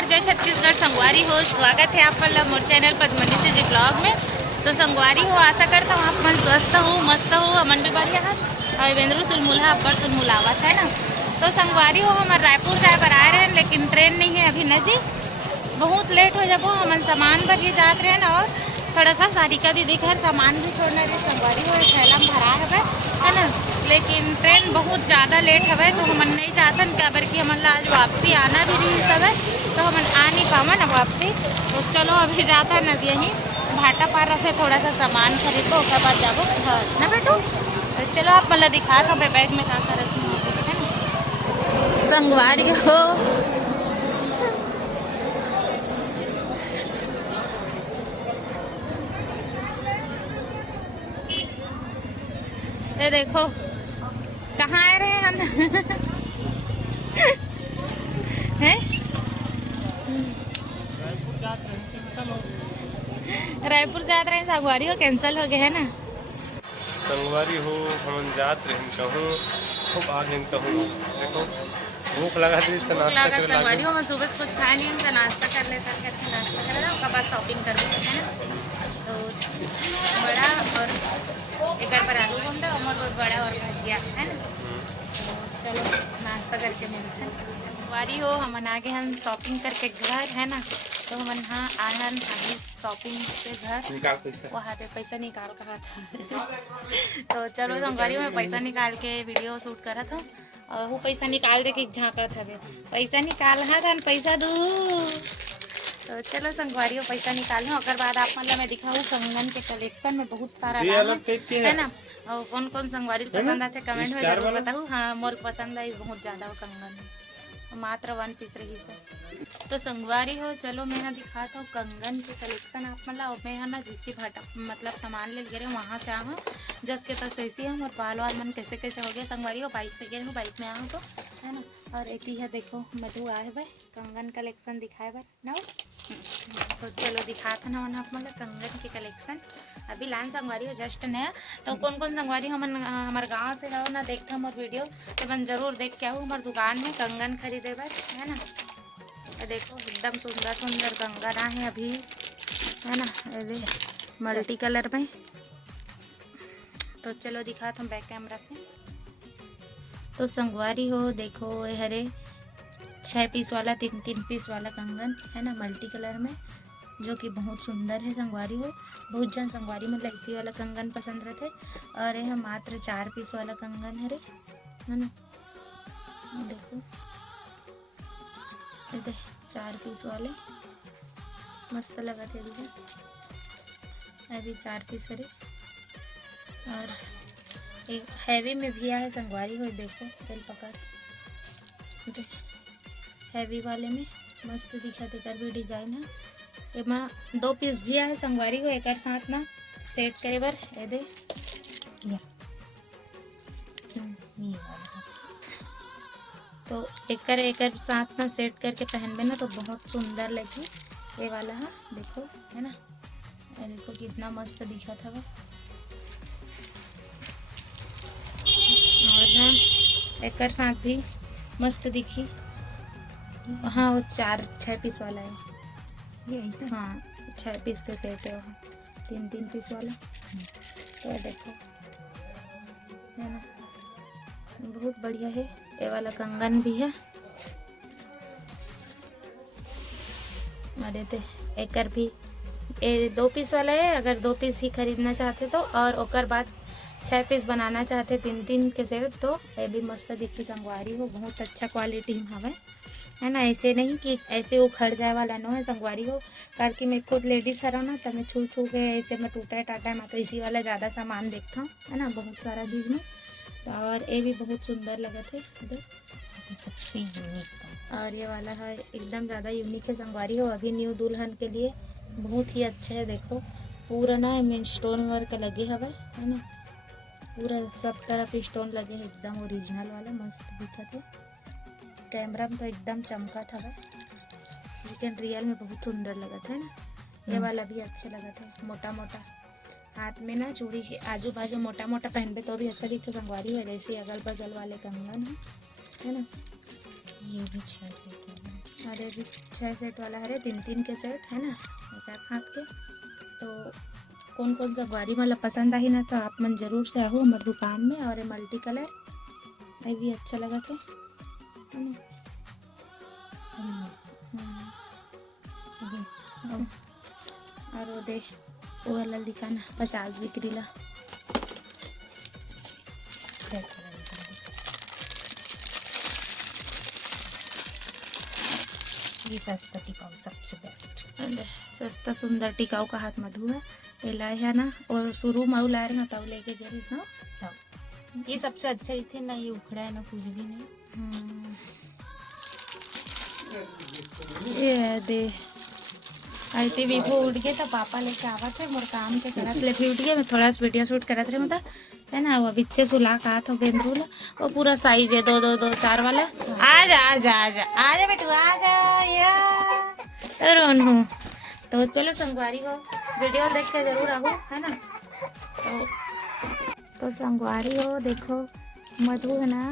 नमस्कार, जय छत्तीसगढ़। संगवारी हो, स्वागत है आप मोर चैनल पद्मनी जी ब्लॉग में। तो संगवारी हो, आशा करता हूँ आप मन स्वस्थ हो, मस्त हो, अमन भी बढ़िया है। और वेंद्रू तुलमुला अब्बर तुलमुलावत है ना। तो संगवारी हो, हमारे रायपुर जाए पर आए रहे, लेकिन ट्रेन नहीं है अभी न जी। बहुत लेट हो जब हम सामान पर ही जाते रहे ना, और थोड़ा सा सारिका दीदी घर सामान भी छोड़ना रहे। संगवारी हो थैला में भरा है ना, लेकिन ट्रेन बहुत ज़्यादा लेट है, तो हम नहीं चाहते क्या बर कि हमन आज वापसी आना भी रही सब है, तो हम आ नहीं पावा ना वापसी। तो चलो अभी जाता है ना, यहीं भाटा पारा से थोड़ा सा सामान खरीदो, उसके बाद जाबो घर ना बेटो। तो चलो आप मतलब दिखा दो बैग में कहाँ रखी है ना। संगवारी हो, ये देखो कहाँ आ रहे हैं हम हैं? रायपुर जा रहे हैं, संगवारी हो कैंसिल हो गए है ना। संगवारी हो हम जात रहे कहूँ खूब आगे कहूँ। देखो भूख लगा थी तो नाश्ता कर संगवारी हो, मैं सुबह कुछ खाया नहीं, तो नाश्ता कर लेता करके नाश्ता कर लेता, उसके बाद शॉपिंग कर लेते है ना। तो बड़ा और एक पर आलू बंदा और बड़ा और भजिया है ना। तो चलो नाश्ता करके मिलते हैं। संगवारी हो, हम आगे हम शॉपिंग करके घर है ना। तो हम हाँ आनंद अभी शॉपिंग से घर वहाँ पे पैसा निकाल कहा था तो चलो संगवारी में पैसा निकाल के वीडियो शूट करा था, और वो पैसा निकाल दे के झाँका था, पैसा निकाल था पैसा दू। तो चलो संगवारी हो पैसा निकालूँ, और बाद आप मतलब मैं दिखाऊँ कंगन के कलेक्शन में बहुत सारा है ना। और कौन कौन संगवारी पसंद आते कमेंट में जरूर बताऊँ। हाँ मोर पसंद आई बहुत ज़्यादा वो कंगन है, मात्र 1 पीस रही से। तो संगवारी हो चलो मैं यहाँ दिखाता हूँ कंगन के कलेक्शन आप मतलब। और मैं यहाँ ना जिससे भाटा मतलब सामान ले गए वहाँ से आऊँ जस्ट के तस वैसी हम, और बाल वाल मन कैसे कैसे हो गया। संगवारी हो बाइक से गए हूँ, बाइक में आऊँ तो है ना। और एक ही है देखो मधु आए भाई कंगन कलेक्शन दिखाए बार ना। तो चलो दिखाते ना आप मतलब कंगन के कलेक्शन अभी लाइन संगवारी हो जस्ट नया। तो कौन कौन संगवारी हमन हमारे गाँव से रहो ना देखते हमारे वीडियो, तो मन जरूर देख के आओ हमारे दुकान में कंगन खरीदे बार है ना। देखो एकदम सुंदर सुंदर कंगन है अभी है ना, मल्टी कलर में। तो चलो दिखाता हूँ बैक कैमरा से। तो संगवारी हो देखो ये हरे 6 पीस वाला 3 पीस वाला कंगन है ना, मल्टी कलर में, जो कि बहुत सुंदर है। संगवारी हो बहुत जन संगवारी में लस्सी वाला कंगन पसंद रहते, और यह मात्र 4 पीस वाला कंगन है रे है ना। देखो ये 4 पीस वाले मस्त लगा थे अभी 4 पीस करे। और एक हैवी में भी है संगवारी हो, देखो चल पकड़ हैवी वाले में मस्त दिखा देकर भी डिजाइन है। एमा 2 पीस भी है संगवारी हो एक साथ ना सेट करे बर ए दे तो एक साथ ना सेट करके पहनबे ना तो बहुत सुंदर लगी। ये वाला है देखो है ना, देखो कितना मस्त दिखा था वो। और ना एक साथ भी मस्त दिखी। हाँ वो 6 पीस वाला है ये। हाँ 6 पीस के सेट है वो, 3 पीस वाला। तो देखो है ना बहुत बढ़िया है। ये वाला कंगन भी है। अरे तो एक भी ये 2 पीस वाला है, अगर 2 पीस ही खरीदना चाहते तो, और ओकर बाद 6 पीस बनाना चाहते 3 के सेट, तो ये भी मस्त दिखी संगवारी हो। बहुत अच्छा क्वालिटी में हवे है ना, ऐसे नहीं कि ऐसे उखड़ जाए वाला नो है संगवारी हो। कार कि मैं खुद लेडीज हरा ना, तो मैं छू के ऐसे मैं टूटा टाटा मैं तो इसी वाला ज़्यादा सामान देखता हूँ है ना बहुत सारा चीज़ में। और ये भी बहुत सुंदर लगा थे सबसे यूनिक। और ये वाला है एकदम ज़्यादा यूनिक है संगवारी हो, अभी न्यू दुल्हन के लिए बहुत ही अच्छे है। देखो पूरा ना मीन स्टोन वर्क लगे हवे है ना, पूरा सब तरफ स्टोन लगे है, एकदम ओरिजिनल वाला मस्त दिखा थे। कैमरा में तो एकदम चमका था लेकिन रियल में बहुत सुंदर लगा था ना। ये वाला भी अच्छा लगा था, मोटा मोटा हाथ में ना चूड़ी के आजू बाजू मोटा मोटा पहनबे तो भी अच्छा दिखता संगवारी हो। जैसे अगल बगल वाले कंगन है ना। ये भी 6 से और ये भी 6 सेट वाला है, 3-3 के सेट है ना, एक हाथ के। तो कौन कौन सा संगवारी मतलब पसंद आई ना तो आप मन जरूर से आओ हमारे दुकान में। और ये मल्टी कलर ये भी अच्छा लगा था है ना। और वो दे वो वाला दिखाना 50 बिक्री ला। ये सस्ता टिकाऊ सबसे बेस्ट। सस्ता सुंदर टिकाऊ का हाथ मधु है ये लाए है ना। और शुरू में ला रहे हैं तब लेके गए ना। ये सबसे अच्छा ही थे ना, ये उखड़ा है ना कुछ भी नहीं। ये दे ऐसे भी उठ गए तो पापा लेके आवा थे मोर काम के करत ले भी उठ गए। मैं थोड़ा सा वीडियो शूट करत रहे मतलब है ना। वो बिच्चे सुला का था बेंद्रूला वो पूरा साइज है 2-2-2-4 वाला। आजा आजा आजा आजा बेटू आजा या रोन हूँ। तो चलो संगवारी हो वीडियो देख के जरूर आओ है ना। तो संगवारी हो देखो मधु है ना,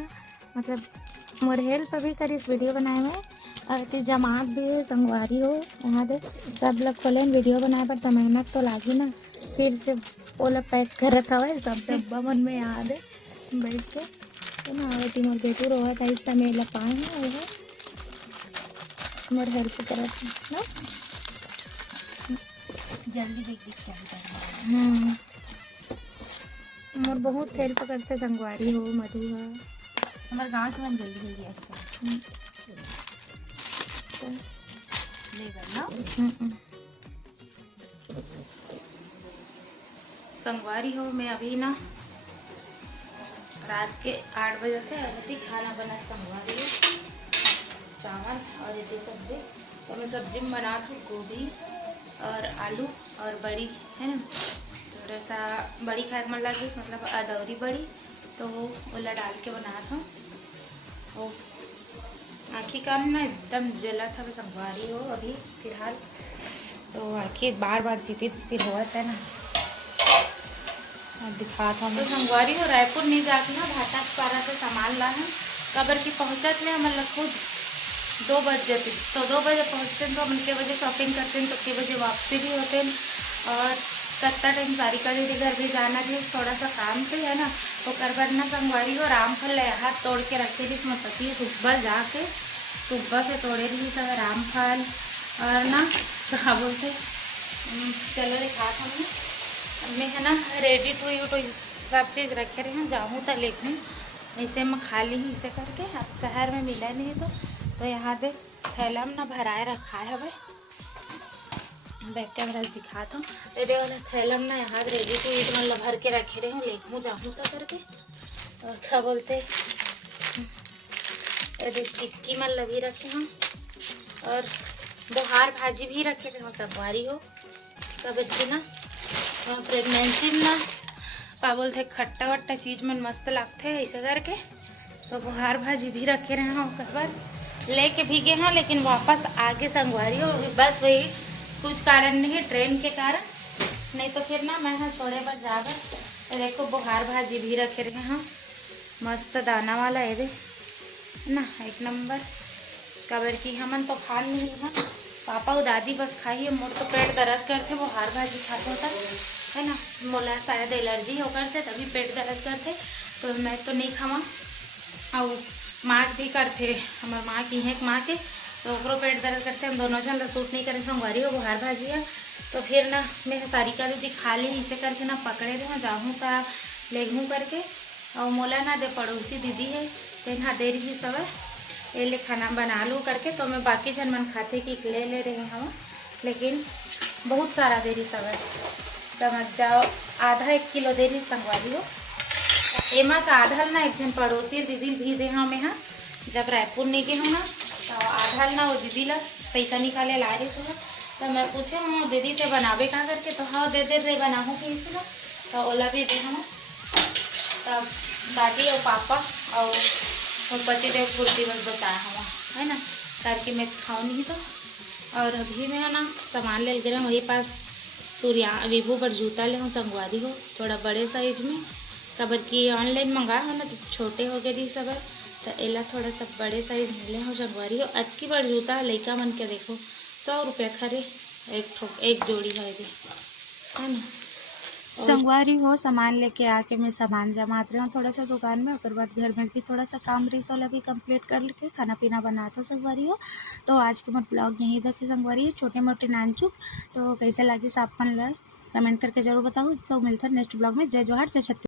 मतलब मोर हेल्प भी करी इस वीडियो बनाए में। और ती जमात भी है संगवारी हो यहाँ दे सब लोग खोले वीडियो बनाए पर तो मेहनत तो लागी ना। फिर से ओला पैक करत हवे सब डब्बा मन में याद है बैठ के है ना। और ती मोर बेटू रोवा था इस समय ला पाए हैं वो मोर हेल्प करत ना। जल्दी देख देख क्या करना। मोर बहुत हेल्प करते संगवारी हो मधु है। हमारे गाँव के मन जल्दी जल्दी आता है लेगा ना। संगवारी हो मैं अभी ना रात के 8 बजे थे अभी खाना बना संगवारी हो चावल और ये सब्जी। तो मैं सब्जी में बना था गोभी और आलू और बड़ी है ना। थोड़ा सा बड़ी खाए मन लगी मतलब अदौरी बड़ी तो वो ओला डाल के बना था। वो आँखी काम ना एकदम जला था मैं संगवारी हो अभी फिलहाल। तो आँखी बार बार चिपित फिर हुआ था ना दिखा था। तो संगवारी हो रायपुर नहीं जाके ना भाटा पारा से सामान ला है कबर की पहुँचत में मतलब खुद 2 बज जाते। तो 2 बजे पहुँचते तो हम के बजे शॉपिंग करते तो के बजे वापसी भी होते। और कत्ता टाइम सारी का दीदी घर भी जाना थी थोड़ा सा काम थे है ना। तो करबर ना संगवारी हो रामफल ले हाथ तोड़ के रखे थी इसमें पति सुबह जाके सुबह से तोड़े रही सब रामफल। और ना क्या बोलते चलो दिखा था मैं है ना रेडी टू यू टू सब चीज़ रखे रहे हैं जाऊँ तो लेखूँ ऐसे में खा ली इसे करके। अब शहर में मिला नहीं तो यहाँ दे थैला में ना भराए रखा है भाई बैक कैमरा दिखाता हूँ। ये देखो ना थैला में ना यहाँ रेडी टू ईट मतलब भर के रखे रहे हूँ लेखूँ जाऊँ तो करके। और क्या बोलते ये चिक्की मतलब भी रखे हूँ और बुहार भाजी भी रखे थे संगवारी हो। कब थी ना प्रेगनेंसी में ना क्या बोलते खट्टा वट्टा चीज़ मन मस्त लगते है ऐसे करके। तो बुहार भाजी भी रखे रहे हैं कबर लेके भी गए हैं लेकिन वापस आगे संगवारी हो बस वही कुछ कारण नहीं ट्रेन के कारण नहीं तो फिर ना मैं यहाँ छोड़े पर जाकर देखो बुहार भाजी भी रखे रहे हैं मस्त दाना वाला है ना एक नंबर। कबर की हमन तो खा नहीं है पापा और दादी बस खाइए मोर तो पेट दर्द करते बुहार भाजी खाते होता है ना। मोला शायद एलर्जी होकर से तभी पेट दर्द करते तो मैं तो नहीं खावा। और माँ भी करते हमारे माँ की है माँ के तो ओकरो पेट दर्द करते हम दोनों जन सूट नहीं करें संगवारी हो बुहार भाजी है। तो फिर ना मैं सारी का दीदी खा ली इसे करके ना पकड़े रहे जाऊँ ता ले घूँ करके। और मोला ना दे पड़ोसी दीदी है तो यहाँ दे रही सब ये ले खाना बना लूँ करके। तो मैं बाकी जन मन खाते कि ले रहे हम लेकिन बहुत सारा दे रही सब समझ जाओ आधा 1 किलो दे रही संगवारी हो। एमा का आधा ना एक जन पड़ोसी दीदी भी दे हम यहाँ जब रायपुर नहीं गए हो ना तो आधा ना वो दीदी ला पैसा निकाले ला रही सुबह। तो मैं पूछे हाँ दीदी ते बनावे कहाँ करके तो हाँ दे बनाऊँ कि इसी ला तो ओला भी दे हम। तब दादी और पापा और पति देव कुर्ती बस बचाया हुआ है ना करके मैं खाऊँ नहीं तो। और अभी मैं है ना सामान ले गए वही पास सूर्या विभू पर जूता ले हूँ संगवारी हो थोड़ा बड़े साइज में कबर की ऑनलाइन मंगाया हो ना तो छोटे हो गए रही सब तो एला थोड़ा सा बड़े साइज मिले हो संगवारी हो। अतकी बड़ जूता लइका मन के देखो 100 रुपया खरे एक जोड़ी है ना। संगवारी हो सामान लेके आके मैं सामान जमात रही हूँ थोड़ा सा दुकान में, उसके बाद घर में भी थोड़ा सा काम रही सोला भी कंप्लीट कर लेके खाना पीना बनाता संगवारी हो। तो आज के मत ब्लॉग यहीं देखे संगवारी हो, छोटे मोटे नानचुक। तो कैसे लगी साफ मन ला कमेंट करके जरूर बताओ। तो मिलता है नेक्स्ट ब्लॉग में। जय जोहार, जय छत्तीसगढ़।